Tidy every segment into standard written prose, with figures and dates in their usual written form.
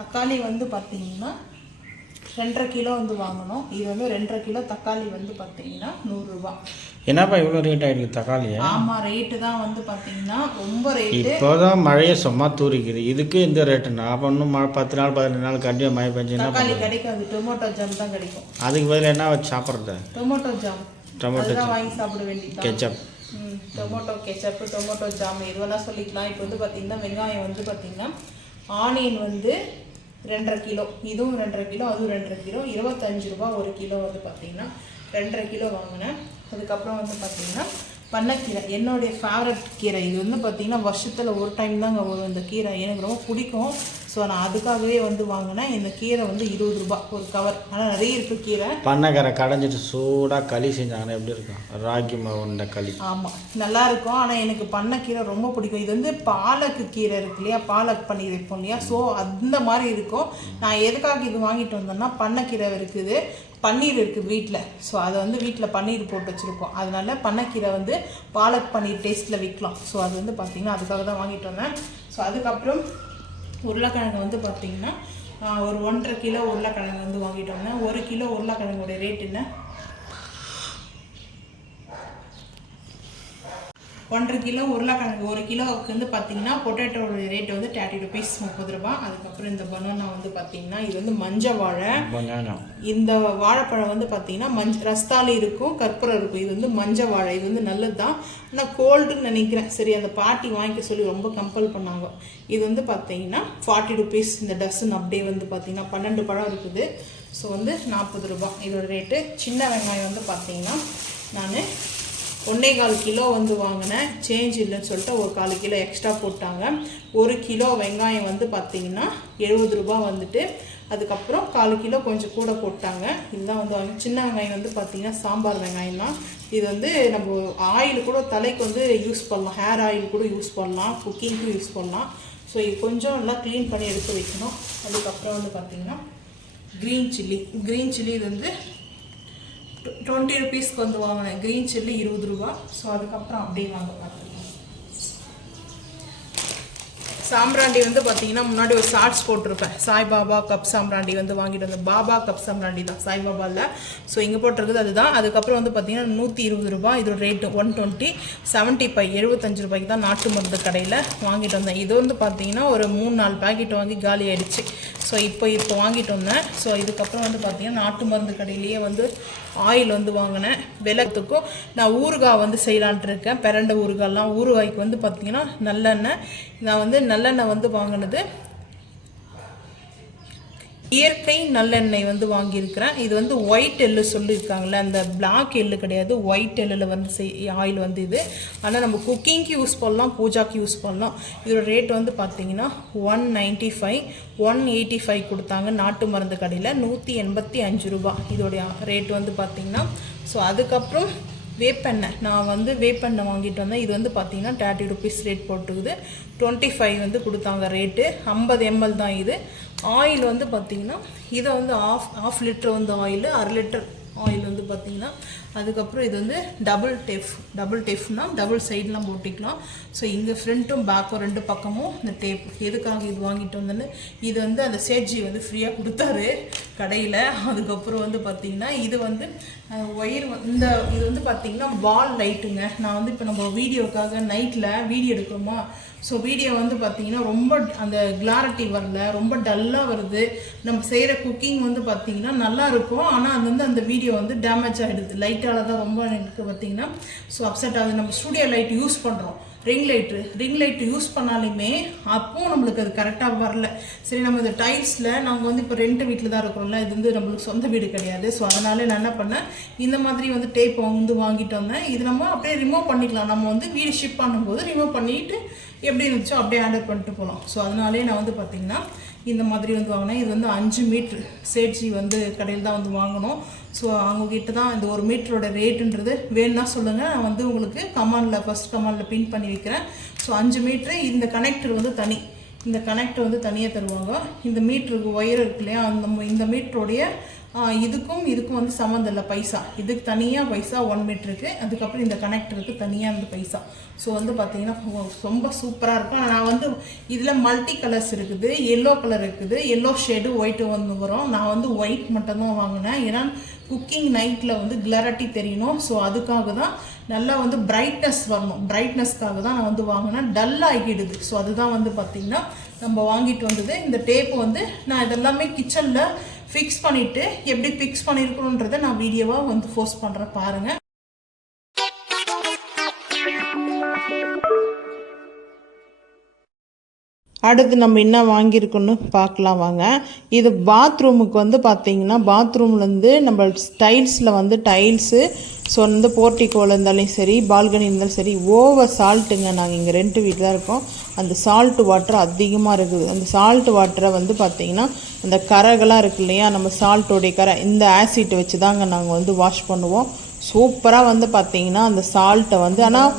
தக்காளி வந்து பார்த்தீங்கன்னா 2.5 கிலோ வந்து வாங்கணும். இது வந்து 2.5 கிலோ தக்காளி வந்து பார்த்தீங்கன்னா 100 ரூபா. என்னப்பா இவ்வளோ ரேட் ஆகிடுது தக்காளி? ஆமாம், ரேட்டு தான் வந்து பார்த்தீங்கன்னா ரொம்ப ரேட்டு. இப்போ தான் மழையை சும்மா தூரிக்குது, இதுக்கு இந்த ரேட்டுண்ணா. அப்போ இன்னும் மழை 10 நாள் 15 நாள் கண்டிப்பாக மழை பெஞ்சுன்னா தக்காளி கிடைக்காது, டொமேட்டோ ஜாம் தான் கிடைக்கும். அதுக்கு பதில் என்ன வச்சு சாப்பிட்றது? டொமேட்டோ ஜாம், டொமேட்டோ தான் வாங்கி சாப்பிட வேண்டியது. Ketchup, tomato ketchup, tomato jam இதுவெல்லாம் சொல்லிக்கலாம். இப்போ வந்து பார்த்தீங்கன்னா வெங்காயம் வந்து பார்த்தீங்கன்னா ஆனியன் வந்து 2.5 கிலோ, இதுவும் 2.5 கிலோ, அதுவும் 2.5 கிலோ, 25 ரூபா ஒரு கிலோ வந்து பார்த்தீங்கன்னா 2.5 கிலோ வாங்கினேன். அதுக்கப்புறம் வந்து பார்த்தீங்கன்னா பண்ணைக்கீரை, என்னுடைய ஃபேவரட் கீரை. இது வந்து பார்த்தீங்கன்னா வருஷத்தில் ஒரு டைம் தாங்க வரும் இந்த கீரை, எனக்கு ரொம்ப பிடிக்கும். ஸோ நான் அதுக்காகவே வந்து வாங்கினேன். இந்த கீரை வந்து 20 ரூபா ஒரு கவர், ஆனால் நிறைய இருக்குது கீரை. பண்ணைக்கீரை கடைஞ்சிட்டு சூடாக களி செஞ்சாங்கன்னா எப்படி இருக்கும்? ராகி மாவுண்ட களி. ஆமாம், நல்லா இருக்கும். ஆனால் எனக்கு பண்ணைக்கீரை ரொம்ப பிடிக்கும். இது வந்து பாலக்கு கீரை இருக்கு இல்லையா, பாலக் பன்னீர் வைப்போம் இல்லையா, ஸோ அந்த மாதிரி இருக்கும். நான் எதுக்காக இது வாங்கிட்டு வந்தேன்னா பண்ணைக்கீரை இருக்குது, பன்னீர் இருக்குது வீட்டில். ஸோ அதை வந்து வீட்டில் பன்னீர் போட்டு வச்சுருக்கோம். அதனால பண்ணைக்கீரை வந்து பாலக் பன்னீர் டேஸ்ட்டில் விற்கலாம். ஸோ அது வந்து பார்த்திங்கன்னா அதுக்காக தான் வாங்கிட்டு வந்தேன். ஸோ அதுக்கப்புறம் உருளைக்கிழங்கு வந்து பார்த்திங்கன்னா ஒரு 1.5 கிலோ உருளைக்கிழங்கு வந்து வாங்கிட்டு வந்தேன். 1 கிலோ உருளைக்கிழங்குடைய ரேட் என்ன? 1.5 கிலோ உருளைக்கிழங்கு, 1 கிலோவுக்கு வந்து பார்த்தீங்கன்னா பொட்டேட்டோட ரேட் வந்து 30 ருபீஸ், 30 ரூபா. அதுக்கப்புறம் இந்த பனானா வந்து பார்த்தீங்கன்னா இது வந்து மஞ்சள் வாழை. இந்த வாழைப்பழம் வந்து பார்த்தீங்கன்னா ரஸ்தாலி இருக்கும், கற்பூரம் இருக்கும். இது வந்து மஞ்சள் வாழை, இது வந்து நல்லது தான். ஆனால் கோல்டுன்னு நினைக்கிறேன். சரி, அந்த பாட்டி வாங்கிக்க சொல்லி ரொம்ப கம்பல் பண்ணாங்க. இது வந்து பார்த்தீங்கன்னா 40 ருபீஸ் இந்த டசன். அப்படியே வந்து பார்த்தீங்கன்னா 12 பழம் இருக்குது. ஸோ வந்து 40 ரூபா இதோட ரேட்டு. சின்ன வெங்காயம் வந்து பார்த்தீங்கன்னா நான் 1.25 கிலோ வந்து வாங்கினேன். சேஞ்ச் இல்லைன்னு சொல்லிட்டு ஒரு 1/4 கிலோ எக்ஸ்ட்ரா போட்டாங்க. 1 கிலோ வெங்காயம் வந்து பார்த்திங்கன்னா 70 ரூபா வந்துட்டு. அதுக்கப்புறம் 1/4 கிலோ கொஞ்சம் கூட போட்டாங்க. இதுதான் வந்து சின்ன வெங்காயம் வந்து பார்த்திங்கன்னா சாம்பார் வெங்காயம் தான். இது வந்து நம்ம ஆயில் கூட தலைக்கு வந்து யூஸ் பண்ணலாம், ஹேர் ஆயில் கூட யூஸ் பண்ணலாம், குக்கிங்க்கும் யூஸ் பண்ணலாம். ஸோ இது கொஞ்சம் நல்லா க்ளீன் பண்ணி எடுத்து வைக்கணும். அதுக்கப்புறம் வந்து பார்த்திங்கன்னா க்ரீன் சில்லி இது வந்து 20 ருபீஸ்க்கு வந்து வாங்கினேன். க்ரீன் சில்லி 20 ரூபா. ஸோ அதுக்கப்புறம் அப்படியே வாங்க பார்த்துருக்கோம். சாம்பிராண்டி வந்து பார்த்தீங்கன்னா முன்னாடி ஒரு ஷார்ட்ஸ் போட்டிருப்பேன். சாய்பாபா கப் சாம்பிராண்டி வந்து வாங்கிட்டு வந்தேன். பாபா கப் சாம்பிராண்டி தான், சாய்பாபா இல்லை. ஸோ இங்கே போட்டிருக்குது அதுதான். அதுக்கப்புறம் வந்து பார்த்தீங்கன்னா 120 ரூபா இதோட ரேட்டு. 120, 75, 75 ரூபாய்க்கு தான் நாட்டு மருந்து கடையில் வாங்கிட்டு வந்தேன். இது வந்து பார்த்தீங்கன்னா ஒரு 3-4 பேக்கெட் வாங்கி காலி ஆகிடுச்சு. ஸோ இப்போ வாங்கிட்டு வந்தேன். ஸோ இதுக்கப்புறம் வந்து பார்த்தீங்கன்னா நாட்டு மருந்து கடையிலேயே வந்து ஆயில் வந்து வாங்கினேன். விளக்குக்கும் நான் ஊறுகாய் வந்து செய்யலான்ட்டு இருக்கேன். பிரண்ட ஊறுகாய்லாம். ஊறுகாய்க்கு வந்து பார்த்தீங்கன்னா நல்லெண்ணெய், நான் வந்து நல்லெண்ணெய் வந்து வாங்கினது இயற்கை நல்லெண்ணெய் வந்து வாங்கியிருக்கிறேன். இது வந்து ஒயிட் எள்ளு சொல்லியிருக்காங்களே, அந்த பிளாக் எள்ளு கிடையாது, ஒயிட் எள்ளில் வந்து ஆயில் வந்து இது. ஆனால் நம்ம குக்கிங்க்கு யூஸ் பண்ணலாம், பூஜாக்கு யூஸ் பண்ணலாம். இதோட ரேட் வந்து பார்த்தீங்கன்னா 195, 185 கொடுத்தாங்க நாட்டு மருந்து கடையில். 185 ரூபா இதோடைய ரேட் வந்து பார்த்தீங்கன்னா. ஸோ அதுக்கப்புறம் வேப்பெண்ணெய், நான் வந்து வேப்பெண்ணெய் வாங்கிட்டு வந்தேன். இது வந்து பார்த்தீங்கன்னா 30 ருபீஸ் ரேட் போட்டுக்குது. 25 வந்து கொடுத்தாங்க ரேட்டு. 50 ml தான் இது. ஆயில் வந்து பார்த்திங்கன்னா இதை வந்து ஆஃப் லிட்டர் வந்து ஆயில், 1/2 லிட்டர் ஆயில் வந்து பார்த்திங்கன்னா. அதுக்கப்புறம் இது வந்து டபுள் டெஃப்னா டபுள் சைட்லாம் போட்டிக்கலாம். ஸோ இங்கே ஃப்ரண்ட்டும் பேக்கும் 2 பக்கமும் இந்த டேப். எதுக்காக இது வாங்கிட்டு வந்தேன்னு, இது வந்து அந்த சேட்ஜி வந்து ஃப்ரீயாக கொடுத்தாரு கடையில். அதுக்கப்புறம் வந்து பார்த்திங்கன்னா இது வந்து ஒயர், இது வந்து பார்த்திங்கன்னா வால் லைட்டுங்க. நான் வந்து இப்போ நம்ம வீடியோக்காக நைட்டில் வீடியோ எடுக்கிறோமா, ஸோ வீடியோ வந்து பார்த்திங்கன்னா ரொம்ப அந்த கிளாரிட்டி வரல, ரொம்ப டல்லாக வருது. நம்ம செய்கிற குக்கிங் வந்து பார்த்திங்கன்னா நல்லா இருக்கும், ஆனால் அது வந்து அந்த வீடியோ வந்து டேமேஜ் ஆகிடுது. லைட்டால் தான் ரொம்ப எனக்கு பார்த்திங்கன்னா ஸோ அப்செட் ஆகுது. நம்ம ஸ்டூடியோ லைட் யூஸ் பண்ணுறோம், ரிங் லைட்டு யூஸ் பண்ணாலுமே அப்பவும் நம்மளுக்கு அது கரெக்டாக வரல. சரி, நம்ம இந்த டைல்ஸில் நாங்கள் வந்து இப்போ ரெண்ட் வீட்டில் தான் இருக்கிறோம்ல, இது வந்து நம்மளுக்கு சொந்த வீடு கிடையாது. ஸோ அதனால நான் என்ன பண்ணேன், இந்த மாதிரி வந்து டேப் வந்து வாங்கிட்டு வந்தேன். இது நம்ம அப்படியே ரிமூவ் பண்ணிக்கலாம். நம்ம வந்து வீடு ஷிப் பண்ணும்போது ரிமூவ் பண்ணிவிட்டு எப்படி இருந்துச்சோ அப்படியே ஆர்டர் பண்ணிட்டு போகலாம். ஸோ அதனாலே நான் வந்து பார்த்திங்கன்னா இந்த மாதிரி வந்து வாங்கினேன். இது வந்து 5 மீட்ரு சேட்ஜி வந்து கடையில் தான் வந்து வாங்கணும். ஸோ அவங்கக்கிட்ட தான் இந்த 1 மீட்டரோட ரேட்டுன்றது வேணும்னா சொல்லுங்கள், நான் வந்து உங்களுக்கு ஃபஸ்ட் கமெண்டில் பின் பண்ணி வைக்கிறேன். So 5 metre. இந்த கனெக்டர் வந்து தனி, இந்த கனெக்டர் வந்து தனியாக தருவாங்க. இந்த மீட்டருக்கு ஒயர் இருக்கு இல்லையா, இந்த மீட்டருடைய இதுக்கும் வந்து சம்மந்தம் இல்லை பைசா. இதுக்கு தனியாக பைசா 1 மீட்டருக்கு, அதுக்கப்புறம் இந்த கனெக்டருக்கு தனியாக அந்த பைசா. ஸோ வந்து பார்த்தீங்கன்னா ரொம்ப சூப்பராக இருக்கும். நான் வந்து இதில் மல்டி கலர்ஸ் இருக்குது, எல்லோ கலர் இருக்குது, எல்லோ ஷேடு ஒயிட்டு வந்து வரும். நான் வந்து ஒயிட் மட்டும்தான் வாங்கினேன், ஏன்னா குக்கிங் நைட்டில் வந்து கிளாரிட்டி தெரியணும். ஸோ அதுக்காக தான் நல்லா வந்து பிரைட்னஸ் வரணும், பிரைட்னஸ்க்காக தான் நான் வந்து வாங்கினேன். டல் ஆகிடுது. ஸோ அதுதான் வந்து பார்த்திங்கன்னா நம்ம வாங்கிட்டு வந்தது. இந்த டேப்பு வந்து நான் இதெல்லாமே கிச்சனில் ஃபிக்ஸ் பண்ணிவிட்டு எப்படி ஃபிக்ஸ் பண்ணியிருக்கணுன்றதை நான் வீடியோவாக வந்து போஸ்ட் பண்ணுறேன், பாருங்கள். அடுத்து நம்ம என்ன வாங்கியிருக்கோன்னு பார்க்கலாம் வாங்க. இது பாத்ரூமுக்கு வந்து பார்த்திங்கன்னா பாத்ரூம்லேருந்து நம்ம டைல்ஸில் வந்து டைல்ஸு, ஸோ வந்து போர்ட்டிகோவில் இருந்தாலும் சரி, பால்கனி இருந்தாலும் சரி, ஓவர் சால்ட்டுங்க. நாங்கள் இங்கே ரெண்ட் வீட்டில் தான் இருக்கோம். அந்த சால்ட்டு வாட்டர் அதிகமாக இருக்குது. அந்த சால்ட்டு வாட்டரை வந்து பார்த்திங்கன்னா அந்த கரைகளாக இருக்குது இல்லையா, நம்ம சால்ட்டோடைய கரை, இந்த ஆசிட் வச்சு தாங்க நாங்கள் வந்து வாஷ் பண்ணுவோம். சூப்பராக வந்து பார்த்திங்கன்னா அந்த சால்ட்டை வந்து, ஆனால்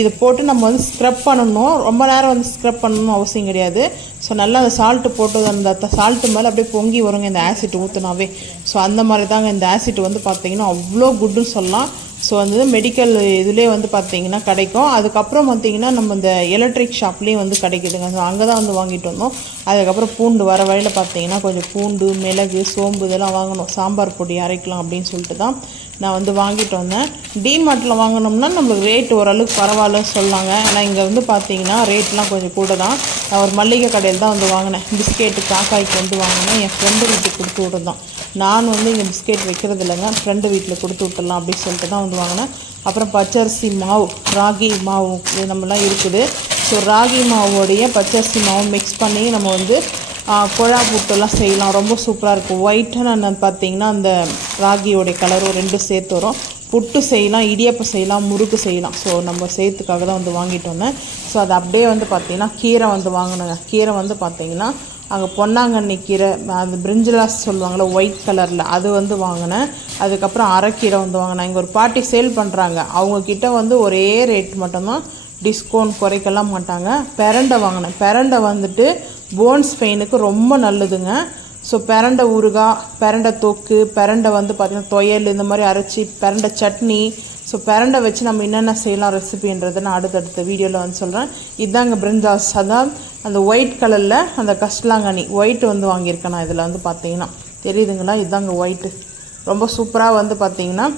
இதை போட்டு நம்ம வந்து ஸ்க்ரப் பண்ணணும். ரொம்ப நேரம் வந்து ஸ்க்ரப் பண்ணணும்னு அவசியம் கிடையாது. ஸோ நல்லா அந்த சால்ட்டு போட்டு அந்த சால்ட்டு மேலே அப்படியே பொங்கி வருங்க இந்த ஆசிட் ஊற்றுனாவே. ஸோ அந்த மாதிரி தாங்க இந்த ஆசிட் வந்து பார்த்திங்கன்னா அவ்வளோ குட்டுன்னு சொல்லலாம். ஸோ வந்து மெடிக்கல் இதுலேயே வந்து பார்த்திங்கன்னா கிடைக்கும். அதுக்கப்புறம் பார்த்திங்கன்னா நம்ம இந்த எலக்ட்ரிக் ஷாப்லேயும் வந்து கிடைக்குதுங்க. ஸோ அங்கே தான் வந்து வாங்கிட்டு வந்தோம். அதுக்கப்புறம் பூண்டு வர வழியில் பார்த்திங்கன்னா கொஞ்சம் பூண்டு, மிளகு, சோம்பு இதெல்லாம் வாங்கணும், சாம்பார் பொடி அரைக்கலாம் அப்படின்னு சொல்லிட்டு தான் நான் வந்து வாங்கிட்டு வந்தேன். டிமார்ட்டில் வாங்கினோம்னா நம்மளுக்கு ரேட் ஓரளவுக்கு பரவாயில்லன்னு சொல்லாங்க. ஆனால் இங்கே வந்து பார்த்திங்கன்னா ரேட்லாம் கொஞ்சம் கூட தான். நான் ஒரு மளிகை கடையில் தான் வந்து வாங்கினேன். பிஸ்கெட்டு காக்காய்க்கு வந்து வாங்கினேன். என் ஃப்ரெண்டு வீட்டுக்கு கொடுத்து விட்டுருந்தான். நான் வந்து இங்கே பிஸ்கெட் வைக்கிறது இல்லைங்க, ஃப்ரெண்டு வீட்டில் கொடுத்து விட்டுடலாம் அப்படின்னு சொல்லிட்டு தான் வந்து வாங்கினேன். அப்புறம் பச்சரிசி மாவு, ராகி மாவு இது நம்மலாம் இருக்குது. ஸோ ராகி மாவோடைய பச்சரிசி மாவு மிக்ஸ் பண்ணி நம்ம வந்து குழா புட்டெல்லாம் செய்யலாம். ரொம்ப சூப்பராக இருக்கும். ஒயிட்டாக பார்த்திங்கன்னா அந்த ராகியோடைய கலரும் ரெண்டும் சேர்த்து வரும். புட்டு செய்யலாம், இடியப்பம் செய்யலாம், முறுக்கு செய்யலாம். ஸோ நம்ம செய்யறதுக்காக தான் வந்து வாங்கிட்டு வந்தேன். ஸோ அது அப்படியே வந்து பார்த்திங்கன்னா கீரை வந்து வாங்கினேங்க. கீரை வந்து பார்த்திங்கன்னா அங்கே பொன்னாங்கண்ணி கீரை, அந்த பிரிஞ்சிலாஸ் சொல்லுவாங்கள்ல ஒயிட் கலரில், அது வந்து வாங்கினேன். அதுக்கப்புறம் அரைக்கீரை வந்து வாங்கினேன். இங்கே ஒரு பாட்டி சேல் பண்ணுறாங்க. அவங்கக்கிட்ட வந்து ஒரே ரேட் மட்டும்தான், டிஸ்கவுண்ட் குறைக்கலாம் மாட்டாங்க. பெரண்டை வாங்கினேன். பெரண்டை வந்துட்டு போன்ஸ் பெயினுக்கு ரொம்ப நல்லதுங்க. ஸோ பெரண்டை ஊறுகாய், பெரண்டை தொக்கு, பெரண்டை வந்து பார்த்திங்கன்னா தொயல் இந்த மாதிரி அரைச்சி பெரண்டை சட்னி. ஸோ பெரண்டை வச்சு நம்ம என்னென்ன செய்யலாம் ரெசிபின்றதை நான் அடுத்தடுத்த வீடியோவில் வந்து சொல்கிறேன். இதாங்க பிரிஞ்சாஸ், அதான் அந்த ஒயிட் கலரில் அந்த கஸ்லாங்கண்ணி ஒயிட் வந்து வாங்கியிருக்கேன் நான். இதில் வந்து பார்த்திங்கன்னா தெரியுதுங்களா, இதாங்க ஒயிட்டு. ரொம்ப சூப்பராக வந்து பார்த்திங்கன்னா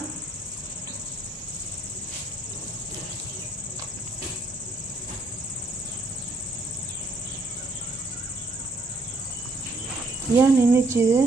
ஏன் நின்றுச்சு இது.